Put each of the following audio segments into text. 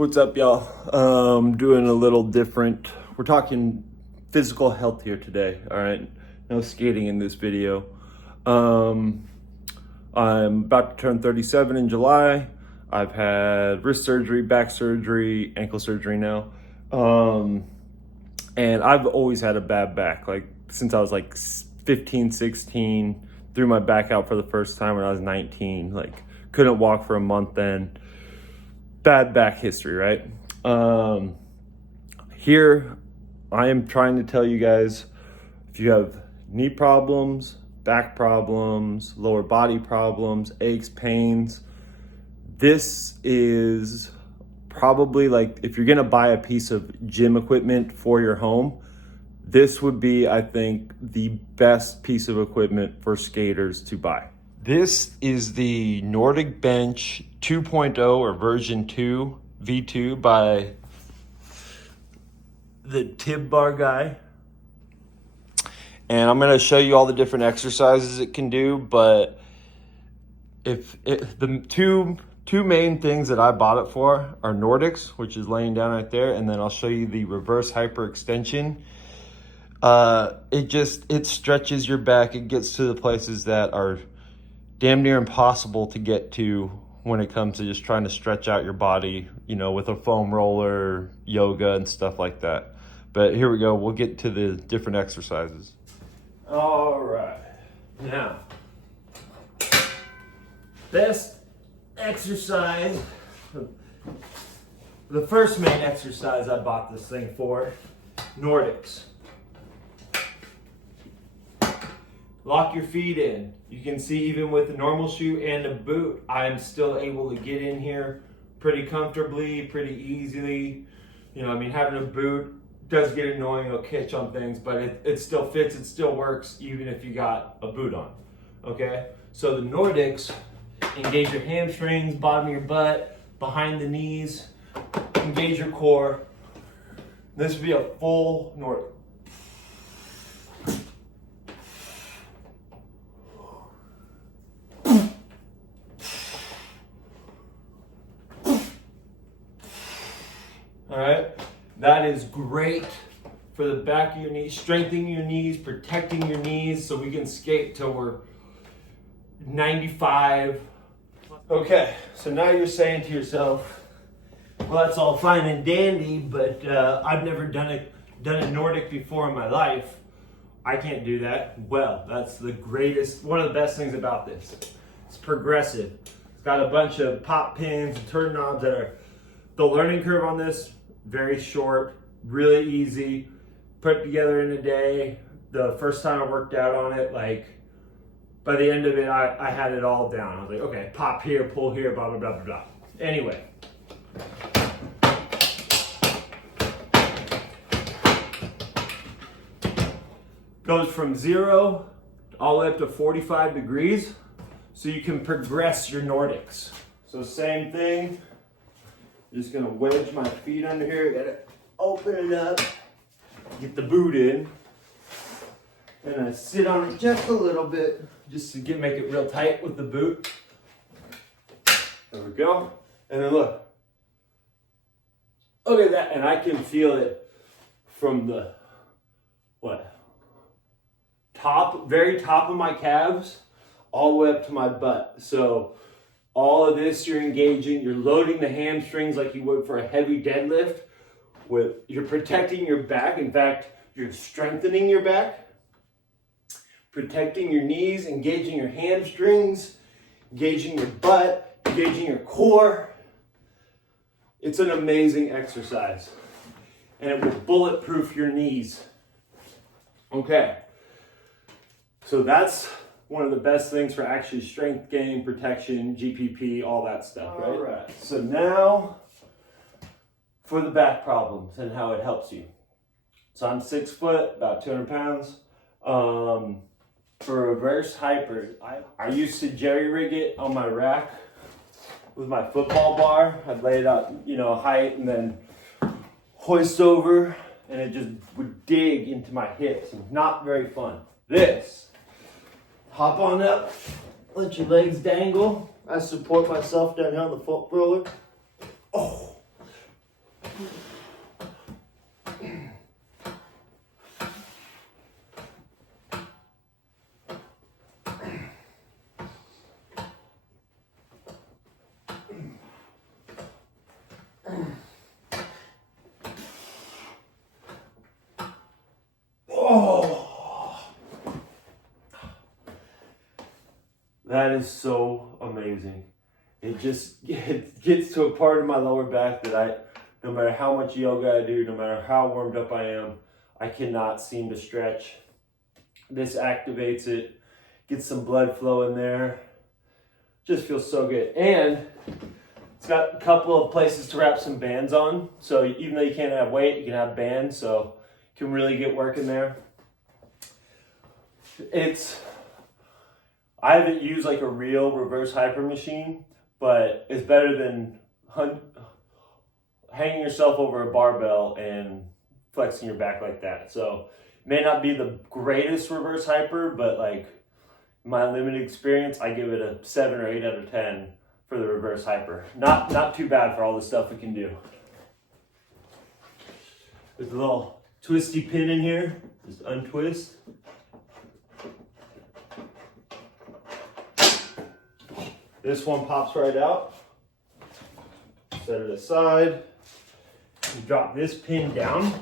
What's up, y'all? Doing a little different. We're talking physical health here today, all right? No skating in this video. I'm about to turn 37 in July. I've had wrist surgery, back surgery, ankle surgery now. And I've always had a bad back, like since I was like 15, 16, threw my back out for the first time when I was 19, like couldn't walk for a month then. Bad back history, right? Here, I am trying to tell you guys, if you have knee problems, back problems, lower body problems, aches, pains, this is probably like, if you're gonna buy a piece of gym equipment for your home, this would be, I think, the best piece of equipment for skaters to buy. This is the Nordic Bench 2.0 or version 2 V2 by the Tib Bar guy. And I'm going to show you all the different exercises it can do, but if the two main things that I bought it for are Nordics, which is laying down right there, and then I'll show you the reverse hyperextension. It stretches your back. It gets to the places that are damn near impossible to get to when it comes to just trying to stretch out your body, you know, with a foam roller, yoga and stuff like that. But here we go. We'll get to the different exercises. All right. Now, best exercise, the first main exercise I bought this thing for, Nordics. Lock your feet in. You can see even with a normal shoe and a boot, I'm still able to get in here pretty comfortably, pretty easily. You know, I mean, having a boot does get annoying, it'll catch on things, but it still fits, it still works, even if you got a boot on, okay? So the Nordics, engage your hamstrings, bottom of your butt, behind the knees, engage your core. This would be a full Nordic. All right, that is great for the back of your knees, strengthening your knees, protecting your knees so we can skate till we're 95. Okay, so now you're saying to yourself, well, that's all fine and dandy, but I've never done a Nordic before in my life. I can't do that. Well, that's the greatest, one of the best things about this. It's progressive. It's got a bunch of pop pins and turn knobs that are, the learning curve on this, very short, really easy, put together in a day. The first time I worked out on it, like by the end of it, I had it all down. I was like, okay, pop here, pull here, blah, blah, blah, blah, blah. Anyway. Goes from 0 all the way up to 45 degrees. So you can progress your Nordics. So same thing. Just gonna wedge my feet under here, gotta open it up, get the boot in, and I sit on it just a little bit, just to make it real tight with the boot. There we go. And then look at that, and I can feel it from the, very top of my calves, all the way up to my butt. So all of this you're engaging, you're loading the hamstrings like you would for a heavy deadlift. You're protecting your back. In fact, you're strengthening your back, protecting your knees, engaging your hamstrings, engaging your butt, engaging your core. It's an amazing exercise, and it will bulletproof your knees. Okay, so that's one of the best things for actually strength gain, protection, GPP, all that stuff, right? All right. So now for the back problems and how it helps you. So I'm 6 foot, about 200 pounds. For reverse hyper, I used to jerry rig it on my rack with my football bar. I'd lay it out, you know, height and then hoist over, and it just would dig into my hips. Not very fun. This. Hop on up, let your legs dangle. I support myself down here on the foot roller. Oh, Oh, that is so amazing. It gets to a part of my lower back that no matter how much yoga I do, no matter how warmed up I am, I cannot seem to stretch. This activates it, gets some blood flow in there. Just feels so good. And it's got a couple of places to wrap some bands on. So even though you can't have weight, you can have bands. So you can really get work in there. I haven't used like a real reverse hyper machine, but it's better than hanging yourself over a barbell and flexing your back like that. So it may not be the greatest reverse hyper, but like my limited experience, I give it a 7 or 8 out of 10 for the reverse hyper. Not too bad for all the stuff we can do. There's a little twisty pin in here. Just untwist. This one pops right out. Set it aside. You drop this pin down.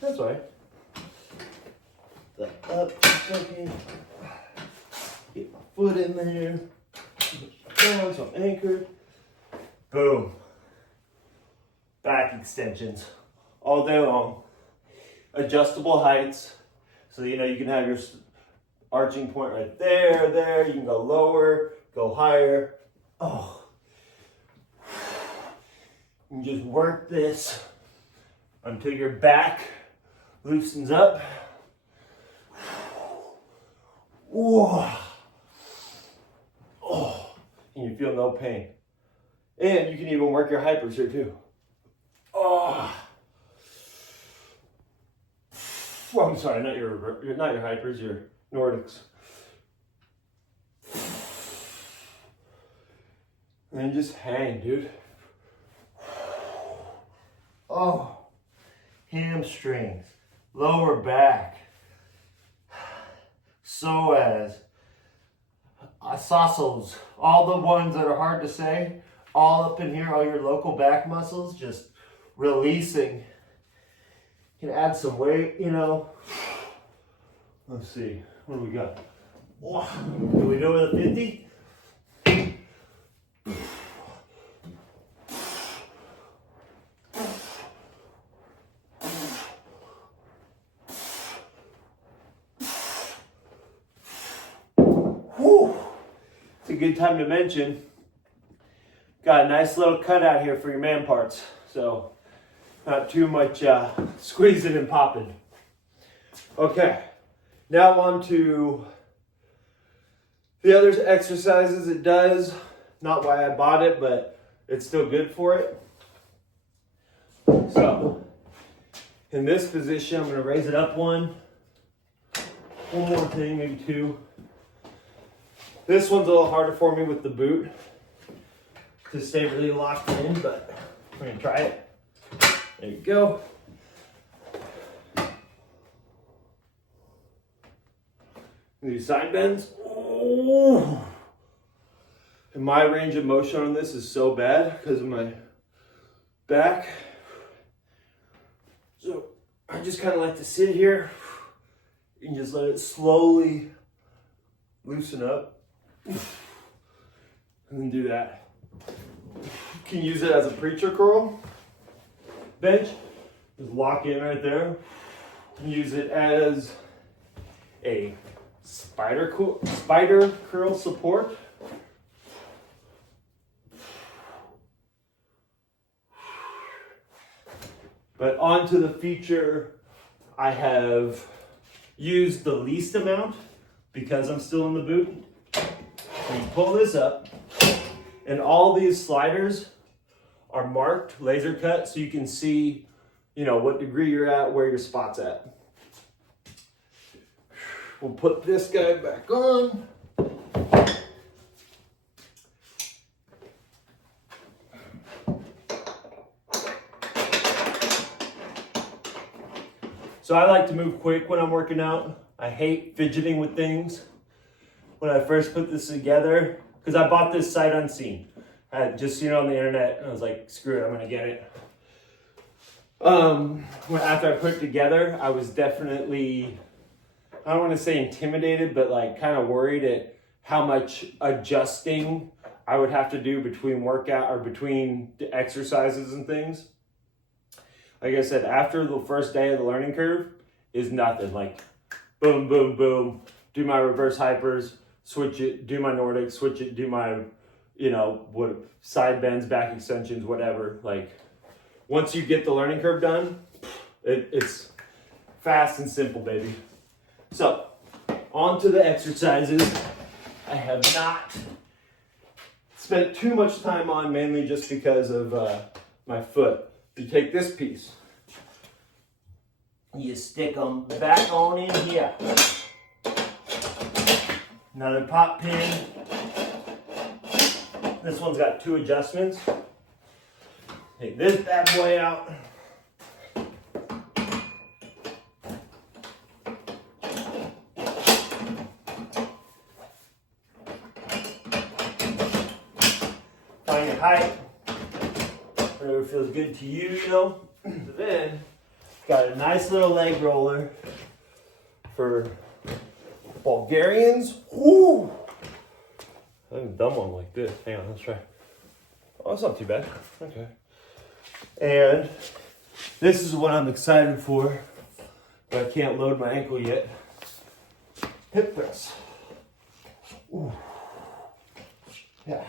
That's all right. Up a second. Get my foot in there. Down so I'm anchored. Boom. Back extensions all day long. Adjustable heights. So you know you can have your arching point right there. You can go lower, go higher. Oh. You can just work this until your back loosens up. Whoa. Oh. And you feel no pain. And you can even work your hypers here too. Oh. Well, I'm sorry, not your hypers, your Nordics. And then just hang, dude. Oh, hamstrings, lower back, psoas, isosceles, all the ones that are hard to say, all up in here, all your local back muscles, just releasing. You can add some weight, you know. Let's see, what do we got? Can we do it with a 50? It's a good time to mention, got a nice little cutout here for your man parts, so not too much squeezing and popping. Okay, now on to the other exercises it does. Not why I bought it, but it's still good for it. So, in this position, I'm going to raise it up one more thing, maybe two. This one's a little harder for me with the boot to stay really locked in, but we're going to try it. There you go. These side bends. Ooh. And my range of motion on this is so bad because of my back. So I just kind of like to sit here and just let it slowly loosen up. And then do that. You can use it as a preacher curl bench. Just lock in right there. Use it as a spider curl support. But onto the feature I have used the least amount because I'm still in the boot. So you pull this up, and all these sliders are marked, laser cut, so you can see, you know, what degree you're at, where your spot's at. We'll put this guy back on. So I like to move quick when I'm working out. I hate fidgeting with things. When I first put this together, because I bought this sight unseen. I had just seen it on the internet and I was like, screw it, I'm gonna get it. After I put it together, I was definitely, I don't want to say intimidated, but like kind of worried at how much adjusting I would have to do between workout or between the exercises and things. Like I said, after the first day of the learning curve is nothing. Like boom, boom, boom, do my reverse hypers, switch it, do my Nordic, switch it, do my, what side bends, back extensions, whatever. Like once you get the learning curve done, it's fast and simple, baby. So on to the exercises. I have not spent too much time on, mainly just because of my foot. You take this piece, you stick them back on in here. Another pop pin. This one's got 2 adjustments. Take this bad boy out. Find your height. Whatever feels good to you, Then, got a nice little leg roller for Bulgarians. Woo! I haven't done one like this. Hang on, let's try. Oh, it's not too bad. Okay. And this is what I'm excited for, but I can't load my ankle yet. Hip press. Ooh. Yeah.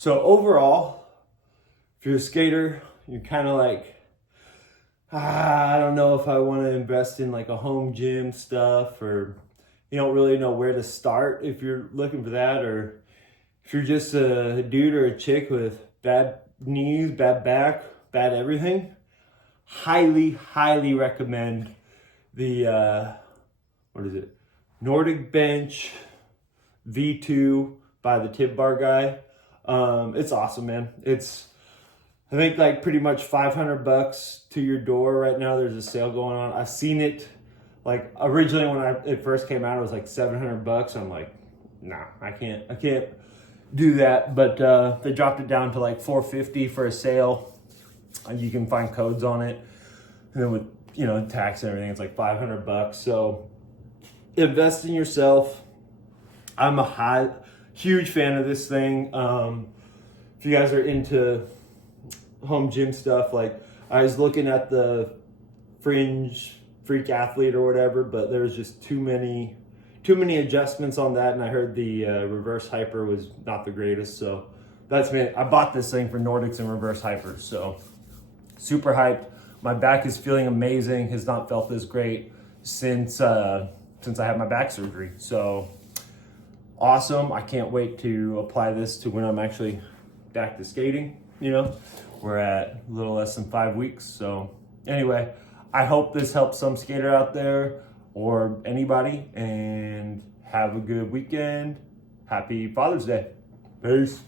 So overall, if you're a skater, you're kind of like, I don't know if I want to invest in like a home gym stuff, or you don't really know where to start if you're looking for that, or if you're just a dude or a chick with bad knees, bad back, bad everything. Highly, highly recommend the, Nordic Bench V2 by the Tib Bar guy. It's awesome, man. It's, I think like pretty much $500 to your door right now. There's a sale going on. I've seen it like originally when it first came out, it was like $700. I'm like, nah, I can't do that. But they dropped it down to like $450 for a sale. And you can find codes on it. And then with, tax and everything, it's like $500. So invest in yourself. I'm a huge fan of this thing. If you guys are into home gym stuff, like I was looking at the Fringe Freak Athlete or whatever, but there was just too many adjustments on that, and I heard the reverse hyper was not the greatest. So that's me. I bought this thing for Nordics and reverse hypers, so super hyped. My back is feeling amazing. Has not felt this great since I had my back surgery. So awesome. I can't wait to apply this to when I'm actually back to skating. We're at a little less than 5 weeks. So anyway, I hope this helps some skater out there or anybody, and have a good weekend. Happy Father's Day. Peace.